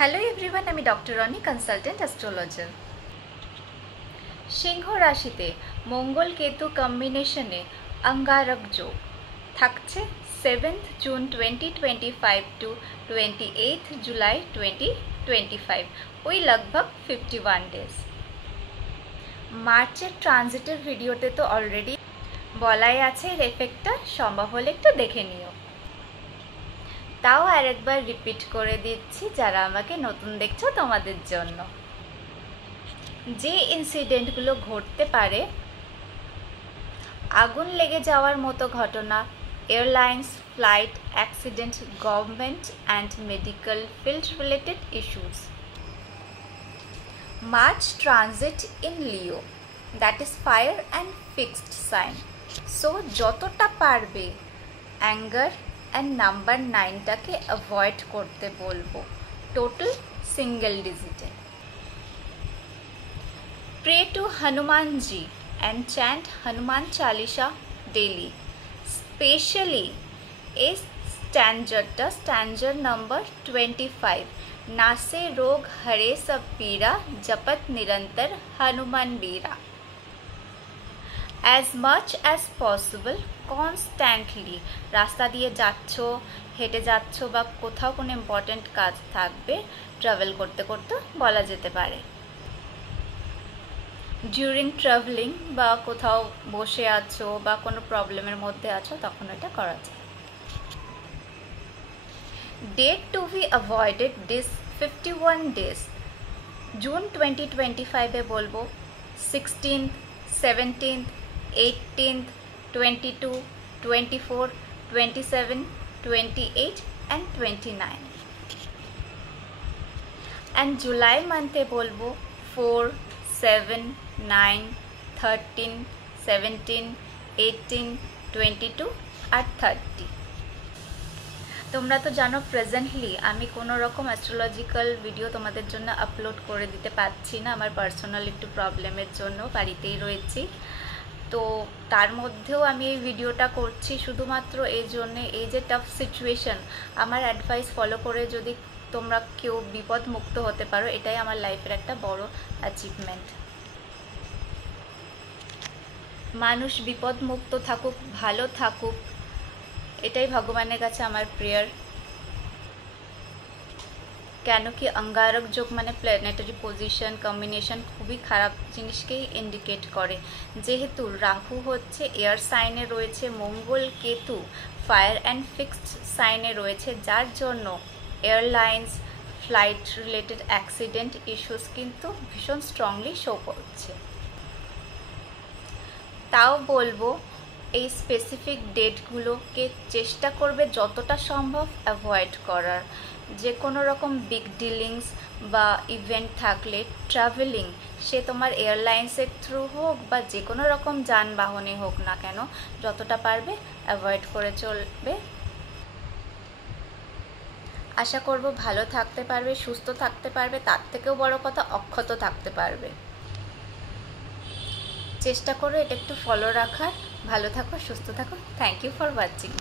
Hello everyone, আমি doctor Roni, consultant astrologer. সিংহ রাশিতে মঙ্গল কেতু কম্বিনেশনে অঙ্গারক যোগ থাকছে 7th June 2025 two 28th July 2025, ওই লগভগ 51 ডেজ। মার্চের ট্রানজিটের ভিডিওতে তো অলরেডি বলাই আছে, এর এফেক্টটা সম্ভব হলে একটু দেখে নিও। তাও আরেকবার রিপিট করে দিচ্ছি, যারা আমাকে নতুন দেখছো তোমাদের জন্য। যে ইনসিডেন্টগুলো ঘটতে পারে, আগুন লেগে যাওয়ার মতো ঘটনা, airlines, flight accident, government and medical field related issues. March transit in Leo, that is fire and fixed sign. So যতটা পারবে অ্যাঙ্গার অ্যান্ড নাম্বার 9টাকে অ্যাভয়েড করতে বলবো, টোটাল সিঙ্গেল ডিজিটে। Pray to Hanumanji and chant Hanuman Chalisa daily, especially a stanza number 25, नासे रोग हरे सब पीरा, जपत निरंतर हनुमान बीरा। As much as possible constantly রাস্তা দিয়ে যাচ্ছো, হেঁটে যাচ্ছো বা কোথাও কোনো ইম্পর্টেন্ট কাজ থাকবে, ট্রাভেল করতে করতে বলা যেতে পারে। ডিউরিং ট্রাভেলিং বা কোথাও বসে আছো বা কোনো প্রবলেমের মধ্যে আছো, তখন এটা করা যায়। Date to be avoided this 51 days, June 2025 এ বলবো 16th, 17th, 18th, 22, 24, 27, 28 and 29. And July month এ বলবো 4, 7, 9, 13, 17, 18, 22 আর 30। তোমরা তো জানো প্রেজেন্টলি আমি কোনো রকম অ্যাস্ট্রোলজিক্যাল ভিডিও তোমাদের জন্য আপলোড করে দিতে পারছি না, আমার পার্সোনাল একটু প্রবলেমের জন্য বাড়িতেই রয়েছি। তো তার মধ্যেও আমি এই ভিডিওটা করছি শুধুমাত্র এই জন্যে, এই যে টাফ সিচুয়েশন, আমার অ্যাডভাইস ফলো করে যদি তোমরা কেউ বিপদ মুক্ত হতে পারো, এটাই আমার লাইফের একটা বড় অ্যাচিভমেন্ট। মানুষ বিপদ মুক্ত থাকুক, ভালো থাকুক, এটাই ভগবানের কাছে আমার প্রেয়ার। কেন কি অঙ্গারক যোগ মানে প্ল্যানেটারি পজিশন কম্বিনেশন খুবই খারাপ জিনিসকেই ইন্ডিকেট করে। যেহেতু রাহু হচ্ছে এয়ার সাইনে রয়েছে, মঙ্গল কেতু ফায়ার অ্যান্ড ফিক্সড সাইনে রয়েছে, যার জন্য airlines, flight related accident issues কিন্তু ভীষণ স্ট্রংলি শো করছে। তাও বলবো এই স্পেসিফিক ডেটগুলোকে চেষ্টা করবে যতটা সম্ভব অ্যাভয়েড করার। যে কোনো রকম বিগ ডিলিংস বা ইভেন্ট থাকলে, ট্রাভেলিং, সে তোমার এয়ারলাইন্সের থ্রু হোক বা যে কোনো রকম যানবাহনে হোক না কেন, যতটা পারবে অ্যাভয়েড করে চলবে। আশা করব ভালো থাকতে পারবে, সুস্থ থাকতে পারবে, তার থেকেও বড় কথা অক্ষত থাকতে পারবে। চেষ্টা করো এটা একটু ফলো রাখার। ভালো থাকো, সুস্থ থাকো। Thank you for watching.